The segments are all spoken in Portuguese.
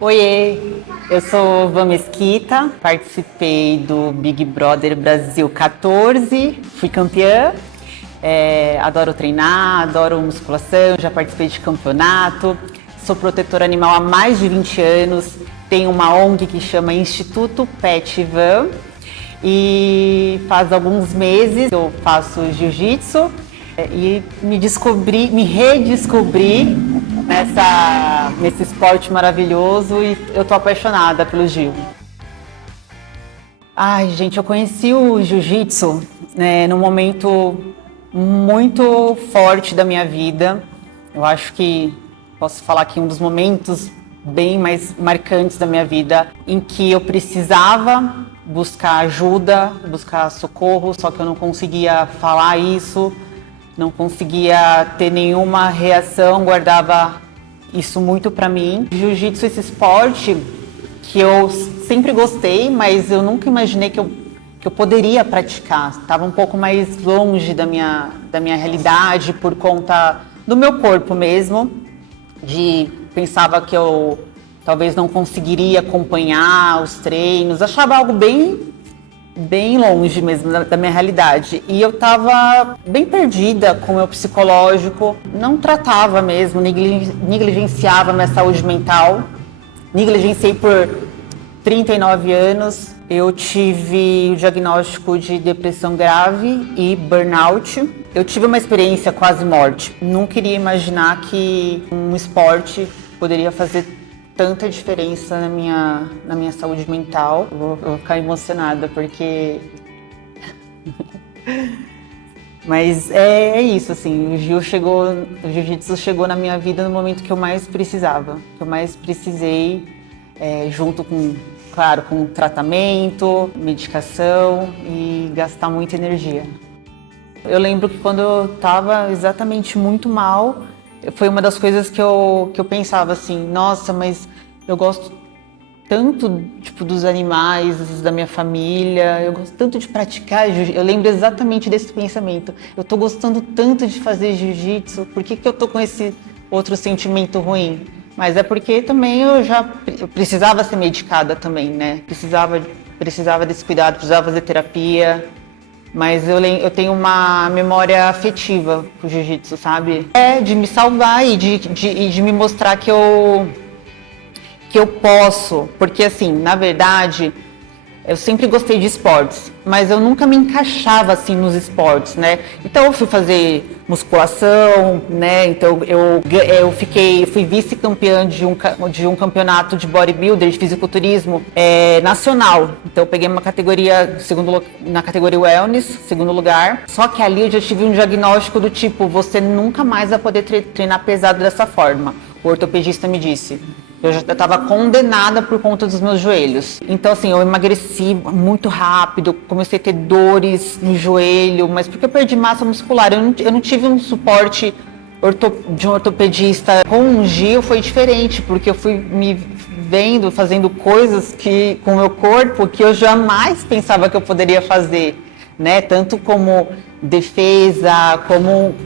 Oiê, eu sou Van Mesquita, participei do Big Brother Brasil 14, fui campeã, adoro treinar, adoro musculação, já participei de campeonato, sou protetora animal há mais de 20 anos, tenho uma ONG que chama Instituto Pet Van e faz alguns meses eu faço jiu-jitsu e me redescobri nesse esporte maravilhoso e eu tô apaixonada pelo Gil. Ai, gente, eu conheci o jiu-jitsu, num momento muito forte da minha vida. Eu acho que posso falar que um dos momentos bem mais marcantes da minha vida em que eu precisava buscar ajuda, buscar socorro, só que eu não conseguia falar isso, não conseguia ter nenhuma reação, guardava isso muito pra mim. Jiu-jitsu, esse esporte que eu sempre gostei, mas eu nunca imaginei que eu poderia praticar. Estava um pouco mais longe da minha realidade por conta do meu corpo mesmo, pensava que eu talvez não conseguiria acompanhar os treinos, achava algo bem longe mesmo da minha realidade. E eu estava bem perdida com o meu psicológico, não tratava mesmo, negligenciava minha saúde mental, negligenciei por 39 anos. Eu tive o diagnóstico de depressão grave e burnout. Eu tive uma experiência quase morte. Não queria imaginar que um esporte poderia fazer tanta diferença na minha saúde mental. Eu vou ficar emocionada porque... Mas é isso, assim, o jiu-jitsu chegou na minha vida no momento que eu mais precisava, que eu mais precisei, junto com, claro, com tratamento, medicação e gastar muita energia. Eu lembro que quando eu estava exatamente muito mal, foi uma das coisas que eu pensava assim, nossa, mas eu gosto tanto, tipo, dos animais, da minha família, eu gosto tanto de praticar jiu-jitsu. Eu lembro exatamente desse pensamento. Eu tô gostando tanto de fazer jiu-jitsu, por que eu tô com esse outro sentimento ruim? Mas é porque também eu precisava ser medicada também, né? Precisava desse cuidado, precisava fazer terapia. Mas eu tenho uma memória afetiva pro jiu-jitsu, sabe? De me salvar e de me mostrar que eu posso. Porque, assim, na verdade, eu sempre gostei de esportes, mas eu nunca me encaixava, assim, nos esportes, né? Então, eu fui fazer musculação, né? Então, eu fui vice-campeã de um campeonato de bodybuilder, de fisiculturismo nacional. Então, eu peguei uma categoria, na categoria wellness, segundo lugar. Só que ali eu já tive um diagnóstico do tipo, você nunca mais vai poder treinar pesado dessa forma. O ortopedista me disse. Eu já estava condenada por conta dos meus joelhos. Então, assim, eu emagreci muito rápido, comecei a ter dores no joelho, mas porque eu perdi massa muscular. Eu não tive um suporte de um ortopedista. Com o Gil foi diferente, porque eu fui me vendo fazendo coisas com o meu corpo que eu jamais pensava que eu poderia fazer, né? Tanto como defesa, como...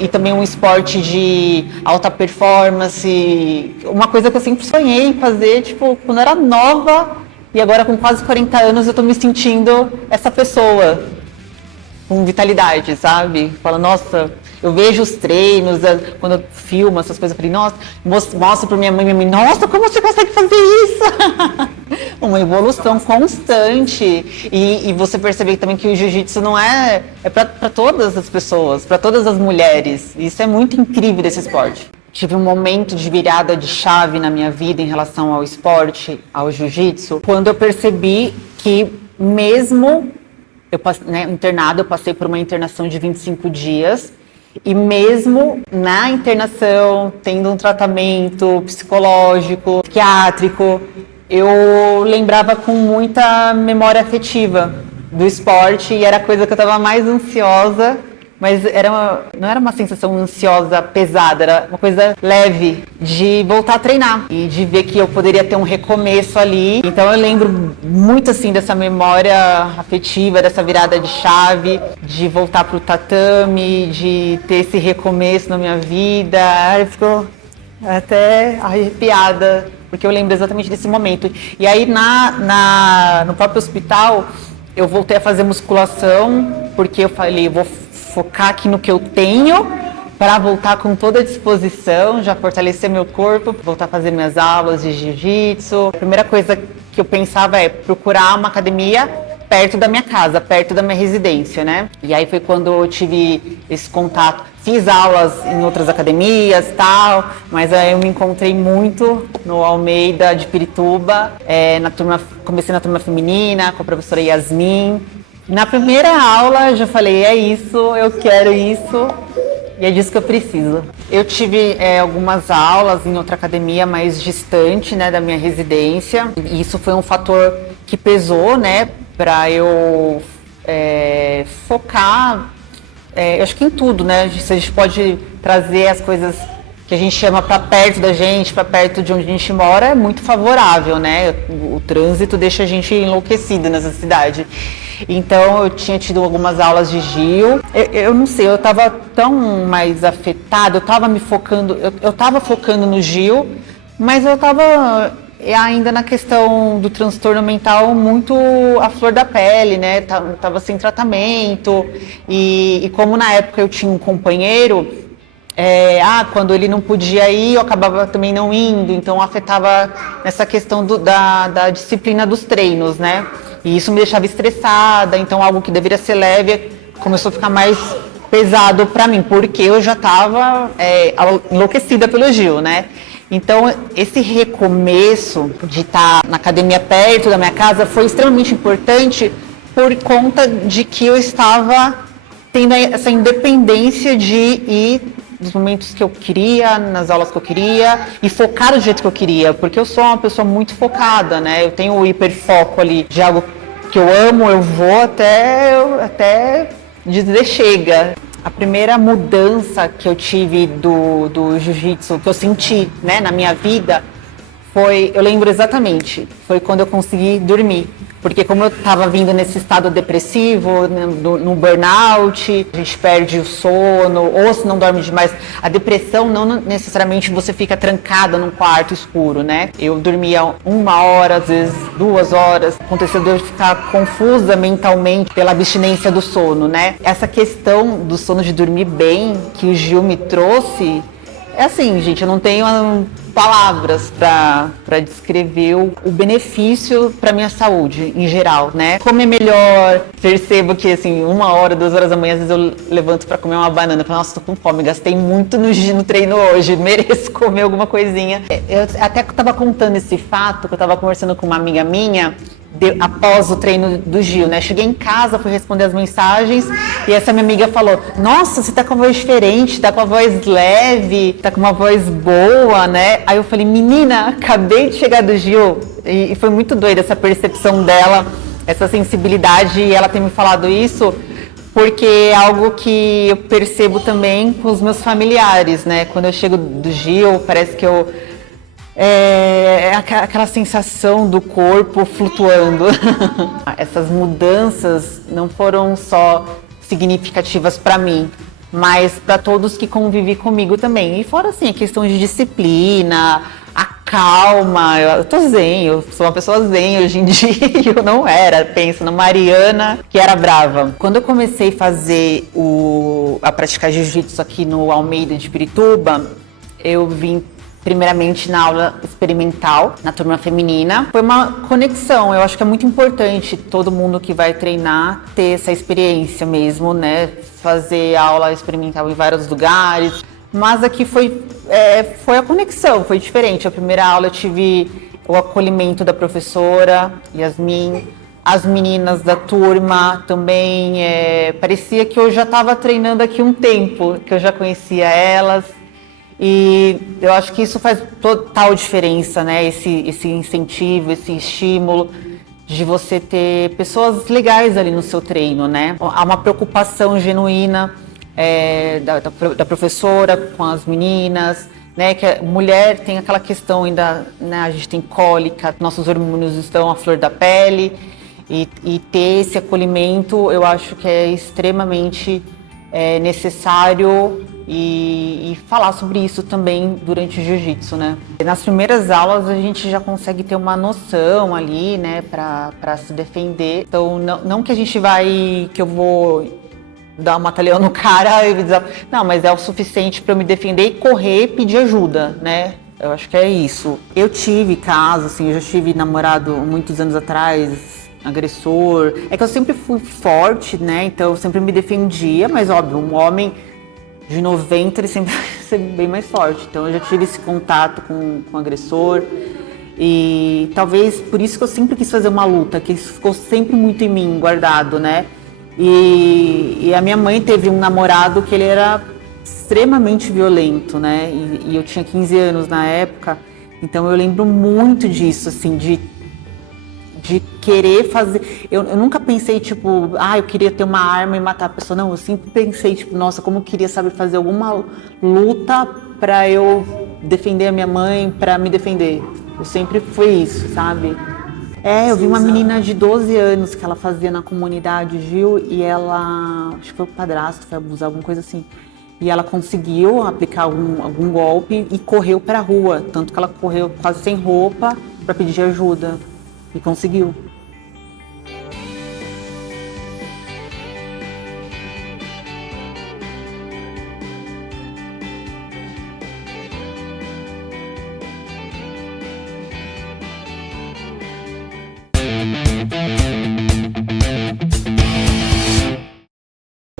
e também um esporte de alta performance, uma coisa que eu sempre sonhei em fazer, tipo, quando eu era nova, e agora com quase 40 anos eu tô me sentindo essa pessoa, com vitalidade, sabe? Fala, nossa, eu vejo os treinos, quando eu filmo essas coisas, eu falei, nossa, mostro pra minha mãe, nossa, como você consegue fazer isso? Uma evolução constante e você perceber também que o jiu-jitsu não é para todas as pessoas, para todas as mulheres. Isso é muito incrível desse esporte. Tive um momento de virada de chave na minha vida em relação ao esporte, ao jiu-jitsu, quando eu percebi que mesmo internado, eu passei por uma internação de 25 dias e mesmo na internação, tendo um tratamento psicológico, psiquiátrico, eu lembrava com muita memória afetiva do esporte e era a coisa que eu estava mais ansiosa, mas não era uma sensação ansiosa pesada, era uma coisa leve de voltar a treinar e de ver que eu poderia ter um recomeço ali. Então eu lembro muito assim dessa memória afetiva, dessa virada de chave, de voltar pro tatame, de ter esse recomeço na minha vida. Eu fico até arrepiada porque eu lembro exatamente desse momento. E aí no próprio hospital, eu voltei a fazer musculação, porque eu falei, vou focar aqui no que eu tenho, para voltar com toda a disposição, já fortalecer meu corpo, voltar a fazer minhas aulas de jiu-jitsu. A primeira coisa que eu pensava é procurar uma academia perto da minha casa, perto da minha residência, né? E aí foi quando eu tive esse contato. Fiz aulas em outras academias, tal, mas aí eu me encontrei muito no Almeida de Pirituba, comecei na turma feminina com a professora Yasmin. Na primeira aula eu já falei, é isso, eu quero isso. E é disso que eu preciso. Eu tive algumas aulas em outra academia mais distante, né, da minha residência. E isso foi um fator que pesou, né, para eu focar, eu acho que em tudo, né? Se a gente pode trazer as coisas que a gente chama para perto da gente, para perto de onde a gente mora, é muito favorável, né? O trânsito deixa a gente enlouquecido nessa cidade. Então eu tinha tido algumas aulas de Gil. Eu não sei, eu estava tão mais afetada, eu estava me focando, eu estava focando no Gil, mas eu estava ainda na questão do transtorno mental muito à flor da pele, né? Tava sem tratamento e como na época eu tinha um companheiro, quando ele não podia ir, eu acabava também não indo, então afetava nessa questão da disciplina dos treinos, né? E isso me deixava estressada, então algo que deveria ser leve começou a ficar mais pesado para mim, porque eu já estava enlouquecida pelo Gil, né? Então, esse recomeço de estar na academia perto da minha casa foi extremamente importante por conta de que eu estava tendo essa independência de ir nos momentos que eu queria, nas aulas que eu queria e focar do jeito que eu queria, porque eu sou uma pessoa muito focada, né? Eu tenho o hiperfoco ali de algo que eu amo, eu vou até dizer chega. A primeira mudança que eu tive do jiu-jitsu, que eu senti, né, na minha vida, eu lembro exatamente, foi quando eu consegui dormir. Porque como eu estava vindo nesse estado depressivo, no burnout, a gente perde o sono, ou se não dorme demais. A depressão não necessariamente você fica trancada num quarto escuro, né? Eu dormia 1 hora, às vezes 2 horas. Aconteceu de eu ficar confusa mentalmente pela abstinência do sono, né? Essa questão do sono, de dormir bem, que o Gil me trouxe, é assim, gente, eu não tenho palavras para descrever o benefício para minha saúde em geral, né? Comer melhor, percebo que assim, 1 hora, 2 horas da manhã, às vezes eu levanto para comer uma banana, falo, nossa, tô com fome, gastei muito no treino hoje, mereço comer alguma coisinha. Eu até estava contando esse fato, que eu estava conversando com uma amiga minha, após o treino do Gil, né? Cheguei em casa, fui responder as mensagens e essa minha amiga falou, nossa, você tá com a voz diferente, tá com a voz leve, tá com uma voz boa, né? Aí eu falei, menina, acabei de chegar do Gil e foi muito doida essa percepção dela, essa sensibilidade, e ela tem me falado isso porque é algo que eu percebo também com os meus familiares, né? Quando eu chego do Gil, parece que aquela sensação do corpo flutuando. Essas mudanças não foram só significativas para mim, mas para todos que convivem comigo também. E fora assim, a questão de disciplina, a calma, eu tô zen, eu sou uma pessoa zen hoje em dia, eu não era, penso na Mariana, que era brava. Quando eu comecei a praticar jiu-jitsu aqui no Almeida de Pirituba, eu vim primeiramente na aula experimental, na turma feminina. Foi uma conexão, eu acho que é muito importante todo mundo que vai treinar ter essa experiência mesmo, né? Fazer aula experimental em vários lugares. Mas aqui foi a conexão, foi diferente. A primeira aula eu tive o acolhimento da professora Yasmin, as meninas da turma também, parecia que eu já estava treinando aqui um tempo, que eu já conhecia elas. E eu acho que isso faz total diferença, né? Esse incentivo, esse estímulo de você ter pessoas legais ali no seu treino, né? Há uma preocupação genuína da professora com as meninas, né? Que a mulher tem aquela questão ainda, né? A gente tem cólica, nossos hormônios estão à flor da pele e ter esse acolhimento, eu acho que é extremamente necessário. E e falar sobre isso também durante o jiu-jitsu, né? Nas primeiras aulas a gente já consegue ter uma noção ali, né, para se defender. Então, não que a gente que eu vou dar um mata-leão no cara e dizer, não, mas é o suficiente para eu me defender e correr e pedir ajuda, né? Eu acho que é isso. Eu tive casos, assim, eu já tive namorado muitos anos atrás, agressor. É que eu sempre fui forte, né? Então eu sempre me defendia, mas óbvio, um homem de 90 ele sempre vai ser bem mais forte. Então eu já tive esse contato com o agressor. E talvez por isso que eu sempre quis fazer uma luta, que isso ficou sempre muito em mim, guardado, né? E a minha mãe teve um namorado que ele era extremamente violento, né? E eu tinha 15 anos na época, então eu lembro muito disso, assim, de querer fazer. Eu nunca pensei, tipo, eu queria ter uma arma e matar a pessoa. Não, eu sempre pensei, tipo, nossa, como eu queria, sabe, fazer alguma luta para eu defender a minha mãe, para me defender. Eu sempre fui isso, sabe? Eu vi uma menina de 12 anos que ela fazia na comunidade, Gil, e ela, acho que foi o padrasto, foi abusar, alguma coisa assim. E ela conseguiu aplicar algum golpe e correu para a rua, tanto que ela correu quase sem roupa para pedir ajuda e conseguiu.